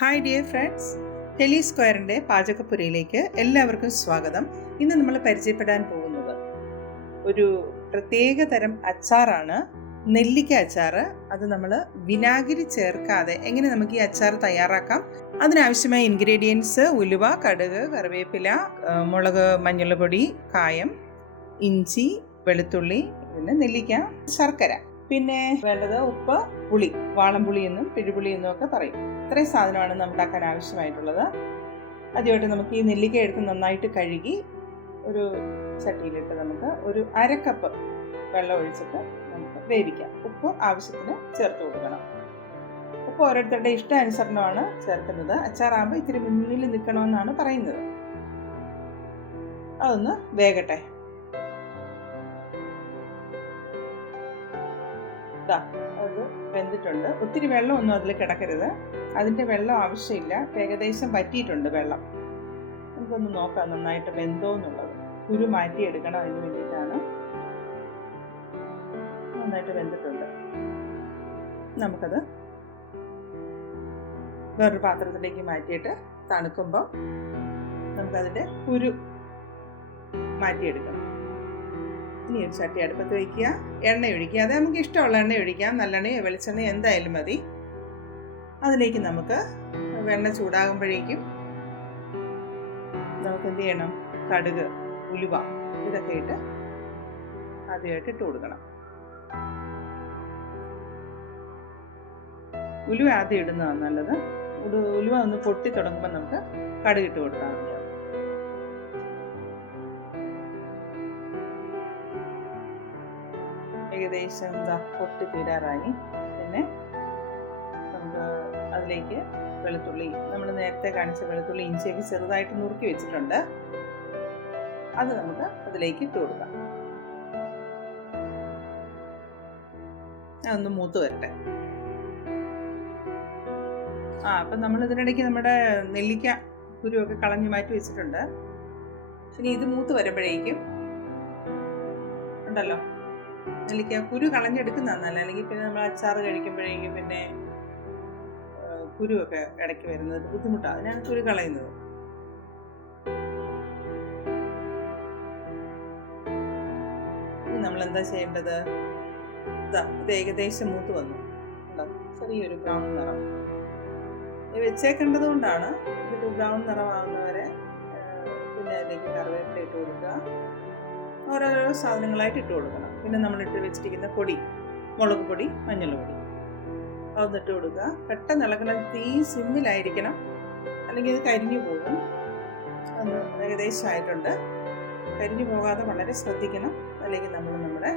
Hi dear friends, tele സ്ക്വയറിൻ്റെ പാചകപ്പുരയിലേക്ക് എല്ലാവർക്കും സ്വാഗതം. ഇന്ന് നമ്മൾ പരിചയപ്പെടാൻ പോകുന്നത് ഒരു പ്രത്യേക തരം അച്ചാറാണ്, നെല്ലിക്ക അച്ചാർ. അത് നമ്മൾ വിനാഗിരി ചേർക്കാതെ എങ്ങനെ നമുക്ക് ഈ അച്ചാർ തയ്യാറാക്കാം, അതിനാവശ്യമായ ഇൻഗ്രീഡിയൻസ്: ഉലുവ, കടുക്, കറിവേപ്പില, മുളക്, മഞ്ഞൾപ്പൊടി, കായം, ഇഞ്ചി, വെളുത്തുള്ളി, പിന്നെ നെല്ലിക്ക, ശർക്കര, പിന്നെ വേണ്ടത് ഉപ്പ്, പുളി, വാളംപുളി എന്നും പിഴുപുളി എന്നും ഒക്കെ പറയും. ഇത്രയും സാധനമാണ് നമുക്ക് ഉണ്ടാക്കാൻ ആവശ്യമായിട്ടുള്ളത്. ആദ്യമായിട്ട് നമുക്ക് ഈ നെല്ലിക്ക എടുത്ത് നന്നായിട്ട് കഴുകി ഒരു ചട്ടിയിലിട്ട് നമുക്ക് ഒരു 1/2 കപ്പ് വെള്ളം ഒഴിച്ചിട്ട് നമുക്ക് വേവിക്കാം. ഉപ്പ് ആവശ്യത്തിന് ചേർത്ത് കൊടുക്കണം. ഉപ്പ് ഓരോരുത്തരുടെ ഇഷ്ടാനുസരണമാണ് ചേർക്കുന്നത്. അച്ചാറാകുമ്പോൾ ഇത്തിരി മുന്നിൽ നിൽക്കണമെന്നാണ് പറയുന്നത്. അതൊന്ന് വേകട്ടെ. അത് വെന്തിട്ടുണ്ട്. ഒത്തിരി വെള്ളമൊന്നും അതിൽ കിടക്കരുത്. അതിൻ്റെ വെള്ളം ആവശ്യമില്ല. ഏകദേശം പറ്റിയിട്ടുണ്ട് വെള്ളം. നമുക്കൊന്ന് നോക്കാം നന്നായിട്ട് വെന്തോ എന്നുള്ളത്. കുരു മാറ്റിയെടുക്കണം, അതിന് വേണ്ടിയിട്ടാണ്. നന്നായിട്ട് വെന്തിട്ടുണ്ട്. നമുക്കത് വേറൊരു പാത്രത്തിലേക്ക് മാറ്റിയിട്ട് തണുക്കുമ്പോൾ നമുക്കതിൻ്റെ കുരു മാറ്റിയെടുക്കണം. ഇനി ഒരു ചട്ടി അടുപ്പത്ത് വയ്ക്കുക, എണ്ണ ഒഴിക്കുക. അത് നമുക്ക് ഇഷ്ടമുള്ള എണ്ണ ഒഴിക്കാം. നല്ലെണ്ണയോ വെളിച്ചെണ്ണയോ എന്തായാലും മതി. അതിലേക്ക് നമുക്ക് എണ്ണ ചൂടാകുമ്പോഴേക്കും നമുക്ക് എന്ത് ചെയ്യണം? കടുക്, ഉലുവ ഇതൊക്കെ ഇട്ട് ആദ്യമായിട്ട് ഇട്ട് കൊടുക്കണം. ഉലുവ ആദ്യം ഇടുന്നതാണ് നല്ലത്. ഉലുവ ഒന്ന് പൊട്ടി തുടങ്ങുമ്പോൾ നമുക്ക് കടുക് ഇട്ട് കൊടുക്കാം. ഏകദേശം പൊട്ടി തീരാറായി. പിന്നെ നമുക്ക് അതിലേക്ക് വെളുത്തുള്ളി, നമ്മൾ നേരത്തെ കാണിച്ച വെളുത്തുള്ളി, ഇഞ്ചിയൊക്കെ ചെറുതായിട്ട് നുറുക്കി വെച്ചിട്ടുണ്ട്. അത് നമുക്ക് അതിലേക്ക് ഇട്ട് കൊടുക്കാം. അതൊന്ന് മൂത്ത് വരട്ടെ. അപ്പം നമ്മൾ ഇതിനിടയ്ക്ക് നമ്മുടെ നെല്ലിക്ക കുരുവൊക്കെ കളഞ്ഞു മാറ്റി വെച്ചിട്ടുണ്ട്. ഇനി ഇത് മൂത്ത് വരുമ്പോഴേക്കും ഉണ്ടല്ലോ, നെല്ലിക്ക കുരു കളഞ്ഞെടുക്കുന്നതാണ് നല്ല. അല്ലെങ്കിൽ പിന്നെ നമ്മൾ അച്ചാർ കഴിക്കുമ്പോഴേക്കും പിന്നെ കുരുവൊക്കെ ഇടയ്ക്ക് വരുന്നത് ബുദ്ധിമുട്ടാണ്. അതിനാണ് കുരു കളയുന്നത്. ഇനി നമ്മൾ എന്താ ചെയ്യേണ്ടത്? ഇത് ഏകദേശം മൂത്ത് വന്നു. ചെറിയൊരു ബ്രൗൺ നിറം വെച്ചേക്കേണ്ടത് കൊണ്ടാണ്. ഇതൊരു ബ്രൗൺ നിറമാകുന്നവരെ പിന്നെ അതിലേക്ക് കറിവേപ്പില ഇട്ട് കൊടുക്കുക. ഓരോരോ സാധനങ്ങളായിട്ട് ഇട്ട് കൊടുക്കണം. പിന്നെ നമ്മളിട്ട് വെച്ചിരിക്കുന്ന പൊടി, മുളക് പൊടി, മഞ്ഞൾപ്പൊടി, അതൊന്നിട്ട് കൊടുക്കുക. പെട്ടെന്ന് ഇളക്കണം. തീ സിമ്മിലായിരിക്കണം, അല്ലെങ്കിൽ ഇത് കരിഞ്ഞു പോകും. ഒന്ന് ഏകദേശം ആയിട്ടുണ്ട്. കരിഞ്ഞു പോകാതെ വളരെ ശ്രദ്ധിക്കണം. അല്ലെങ്കിൽ നമ്മൾ നമ്മുടെ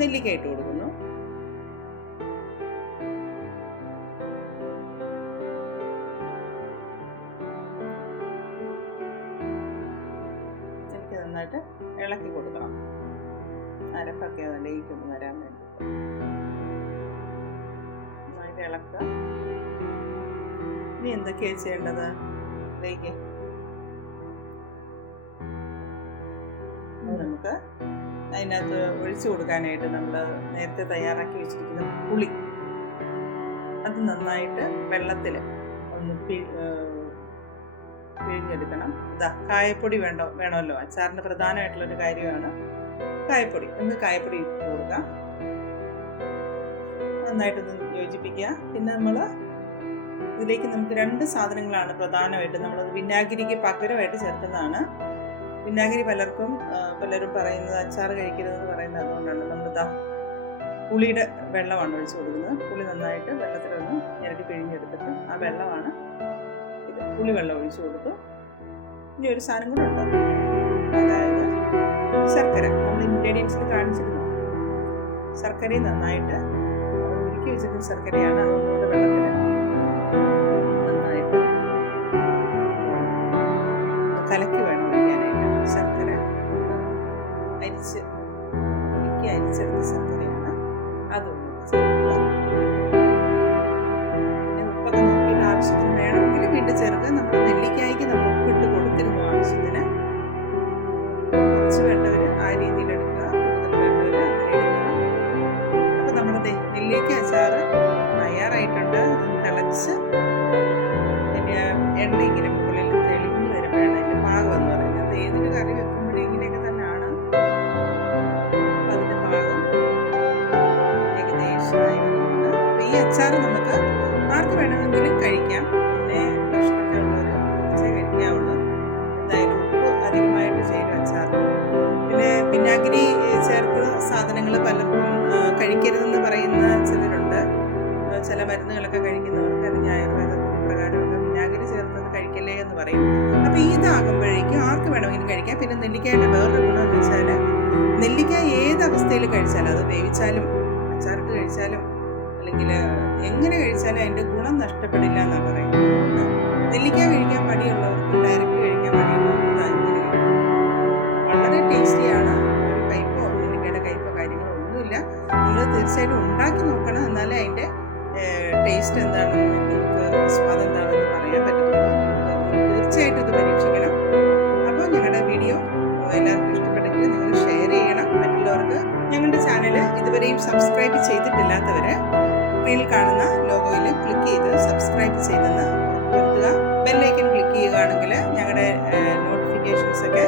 നെല്ലിക്ക ഇട്ട് കൊടുക്കുന്നു. എനിക്ക് നന്നായിട്ട് ഇളക്കി കൊടുക്കണം. അരപ്പൊക്കെ അതിലേക്കൊന്ന് വരാൻ വേണ്ടി നന്നായിട്ട് ഇളക്കുക. ഇനി എന്തൊക്കെയാണ് ചെയ്യേണ്ടത്? ഇതിലേക്ക് നമുക്ക് അതിനകത്ത് ഒഴിച്ചു കൊടുക്കാനായിട്ട് നമ്മൾ നേരത്തെ തയ്യാറാക്കി വെച്ചിരിക്കുന്ന പുളി, അത് നന്നായിട്ട് വെള്ളത്തിൽ ഒന്ന് പിഴിഞ്ഞെടുക്കണം. കായപ്പൊടി വേണമല്ലോ. അച്ചാറിൻ്റെ പ്രധാനമായിട്ടുള്ളൊരു കാര്യമാണ് കായപ്പൊടി. നമുക്ക് കായപ്പൊടി ഇട്ട് കൊടുക്കാം. നന്നായിട്ടൊന്ന് യോജിപ്പിക്കുക. പിന്നെ നമ്മൾ ഇതിലേക്ക് നമുക്ക് 2 സാധനങ്ങളാണ് പ്രധാനമായിട്ട്. നമ്മളത് വിനാഗിരിക്ക് പകരമായിട്ട് ചേർക്കുന്നതാണ്. വിനാഗിരി പലരും പറയുന്നത് അച്ചാർ കഴിക്കരുതെന്ന് പറയുന്നത് അതുകൊണ്ടാണ്. നമ്മളിതാ പുളിയുടെ വെള്ളമാണ് ഒഴിച്ചു കൊടുക്കുന്നത്. പുളി നന്നായിട്ട് വെള്ളത്തിലൊന്ന് ഞെരടി പിഴിഞ്ഞെടുത്തിട്ട് ആ വെള്ളമാണ് ഇത്. പുളി വെള്ളം ഒഴിച്ചു കൊടുത്തു. ഇനി ഒരു സാധനം കൂടെ ഉണ്ട്, അതായത് ശർക്കര. നമ്മൾ ഇൻഗ്രീഡിയൻസിൽ കാണിച്ചിരുന്നു. ശർക്കരയും നന്നായിട്ട് ഉരുക്കി വെച്ചിരുന്ന ശർക്കരയാണ്. അതുകൊണ്ട് വെള്ളത്തിൽ നന്നായിട്ട് കലക്കി വേണം ഒഴിക്കാനായിട്ട്. ശർക്കര അരിച്ചെടുത്ത ശർക്കരയാണ്. അതൊന്ന് പിന്നെ ഉപ്പൊക്കെ നോക്കിയിട്ട് ആവശ്യത്തിന് വേണമെങ്കിൽ വീണ്ടും ചേർക്കുക. നമ്മൾ നെല്ലിക്കായ്ക്ക് നമ്മൾ ഉപ്പിട്ട് കൊടുത്തിരുന്നു ആവശ്യത്തിന്. കുറച്ച് വേണ്ടവർ ആ രീതിയിൽ എടുക്കുക, കൂടുതൽ വേണ്ടവർ അങ്ങനെ എടുക്കുക. അപ്പം നമ്മുടെ നെല്ലിക്ക അച്ചാർ തയ്യാറായിട്ടുണ്ട്. തിളച്ച് എണ്ണ ഇങ്ങനെ മുകളിൽ തെളിഞ്ഞ് വരുമ്പോഴാണ് അതിൻ്റെ പാകം എന്ന് പറയുന്നത്. ഏതൊരു കറി വെക്കുമ്പോഴും ഇങ്ങനെയൊക്കെ തന്നെയാണ്. അപ്പം അതിൻ്റെ പാകം ഏകദേശമായി വരുന്നുണ്ട്. അപ്പം ഈ അച്ചാർ നമുക്ക് ആർക്ക് വേണമെങ്കിലും കഴിക്കാം. പിന്നെ പ്രഷറൊക്കെ ഉള്ളവർ കുറച്ചേ കഴിക്കാവുള്ളൂ. എന്തായാലും ഉപ്പ് അധികമായിട്ട് ചേരും അച്ചാറിന്. പിന്നെ വിനാഗിരി ചേർത്ത സാധനങ്ങൾ പലർക്കും കഴിക്കരുതെന്ന് പറയുന്ന ചിലരുണ്ട്. ചില മരുന്നുകളൊക്കെ കഴിക്കുന്നവർക്ക് അല്ലെങ്കിൽ ആയുർവേദ പ്രകാരമൊക്കെ വിനാഗിരി ചേർത്തത് കഴിക്കല്ലേ എന്ന് പറയും. അപ്പോൾ ഇതാകുമ്പോഴേക്കും ആർക്ക് വേണമെങ്കിലും കഴിക്കാം. പിന്നെ നെല്ലിക്കയുടെ വേറൊരു ഗുണമെന്ന് വെച്ചാൽ നെല്ലിക്ക ഏത് അവസ്ഥയിൽ കഴിച്ചാലും, അത് വേവിച്ചാലും അച്ചാറിട്ട് കഴിച്ചാലും അല്ലെങ്കിൽ എങ്ങനെ കഴിച്ചാലും അതിൻ്റെ ഗുണം നഷ്ടപ്പെടില്ല എന്നാണ് പറയുന്നത്. നെല്ലിക്ക കഴിക്കാൻ മടിയുള്ളവർക്ക്, ഡയറക്റ്റ് കഴിക്കാൻ മടിയുള്ളവർക്ക് ഇങ്ങനെ വളരെ ടേസ്റ്റിയാണ്. ഒരു കയ്പോ നെല്ലിക്കയുടെ കയ്പോ കാര്യങ്ങളോ ഒന്നുമില്ല. നിങ്ങൾ തീർച്ചയായിട്ടും ഉണ്ടാക്കി നോക്കണം. എന്നാലേ അതിൻ്റെ ടേസ്റ്റ് എന്താണെന്ന്, നിങ്ങൾക്ക് സ്വാദ് എന്താണെന്ന് പറയാൻ പറ്റത്തുള്ളൂ. തീർച്ചയായിട്ടും ഇത് പരീക്ഷിക്കണം. അപ്പോൾ ഞങ്ങളുടെ വീഡിയോ എല്ലാവർക്കും ഇഷ്ടപ്പെട്ടെങ്കിൽ നിങ്ങൾ ഷെയർ ചെയ്യണം മറ്റുള്ളവർക്ക്. ഞങ്ങളുടെ ചാനൽ ഇതുവരെയും സബ്സ്ക്രൈബ് ചെയ്തിട്ടില്ലാത്തവർ സ്ക്രീനിൽ കാണുന്ന ലോഗോയിൽ ക്ലിക്ക് ചെയ്ത് സബ്സ്ക്രൈബ് ചെയ്തെന്ന് ഓർക്കുക. ബെല്ലൈക്കൺ ക്ലിക്ക് ചെയ്യുകയാണെങ്കിൽ ഞങ്ങളുടെ നോട്ടിഫിക്കേഷൻസൊക്കെ